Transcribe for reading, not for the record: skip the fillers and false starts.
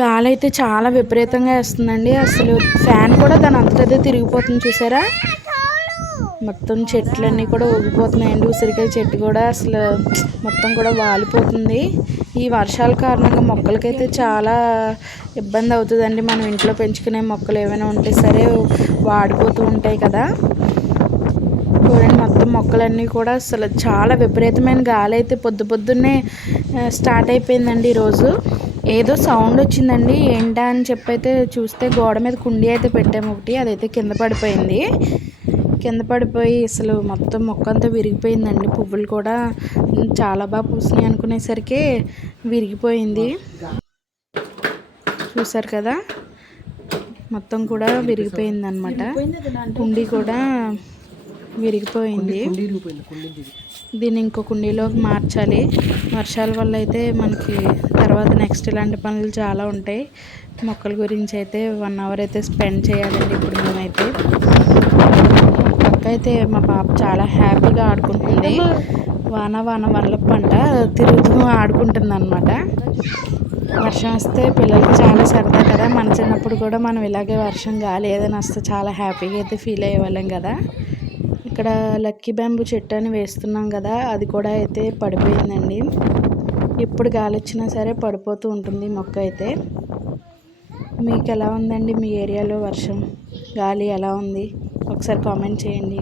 గాలి అయితే చాలా విపరీతంగా వేస్తుందండి. అసలు ఫ్యాన్ కూడా దాని అంతటదే తిరిగిపోతుంది చూసారా. మొత్తం చెట్లన్నీ కూడా ఊగిపోతున్నాయండి. ఉసిరికాయ చెట్టు కూడా అసలు మొత్తం కూడా వాలిపోతుంది. ఈ వర్షాల కారణంగా మొక్కలకైతే చాలా ఇబ్బంది అవుతుందండి. మనం ఇంట్లో పెంచుకునే మొక్కలు ఏమైనా ఉంటే సరే వాడిపోతూ ఉంటాయి కదా. చూడండి మొత్తం మొక్కలన్నీ కూడా అసలు చాలా విపరీతమైన గాలి అయితే పొద్దున్నే స్టార్ట్ అయిపోయిందండి ఈరోజు. ఏదో సౌండ్ వచ్చిందండి. ఏంటా అని చెప్పైతే చూస్తే గోడ మీద కుండీ అయితే పెట్టాము ఒకటి, అదైతే కింద పడిపోయింది. కింద పడిపోయి అసలు మొత్తం మొక్క అంతా విరిగిపోయిందండి. పువ్వులు కూడా చాలా బాగా పూసినాయి అనుకునేసరికి విరిగిపోయింది. చూసారు కదా, మొత్తం కూడా విరిగిపోయింది అనమాట. కుండీ కూడా విరిగిపోయింది. దీన్ని ఇంకో కుండీలోకి మార్చాలి. వర్షాల వల్ల అయితే మనకి తర్వాత నెక్స్ట్ ఇలాంటి పనులు చాలా ఉంటాయి. మొక్కల గురించి అయితే 1 అవర్ అయితే స్పెండ్ చేయాలండి ఇప్పుడు మేమైతే. పక్క అయితే మా పాప చాలా హ్యాపీగా ఆడుకుంటుంది. వాన వల్ల పంట తిరుగుతూ ఆడుకుంటుంది అనమాట. వర్షం వస్తే పిల్లలకి చాలా సరదా కదా. మన చిన్నప్పుడు కూడా మనం ఇలాగే వర్షం గాలి ఏదైనా వస్తే చాలా హ్యాపీగా అయితే ఫీల్ అయ్యేవాళ్ళం కదా. ఇక్కడ లక్కీ బ్యాంబూ చెట్టు అని వేస్తున్నాం కదా, అది కూడా అయితే పడిపోయిందండి. ఎప్పుడు గాలి వచ్చినా సరే పడిపోతూ ఉంటుంది మొక్క అయితే. మీకు ఎలా ఉందండి మీ ఏరియాలో వర్షం గాలి ఎలా ఉంది ఒకసారి కామెంట్ చేయండి.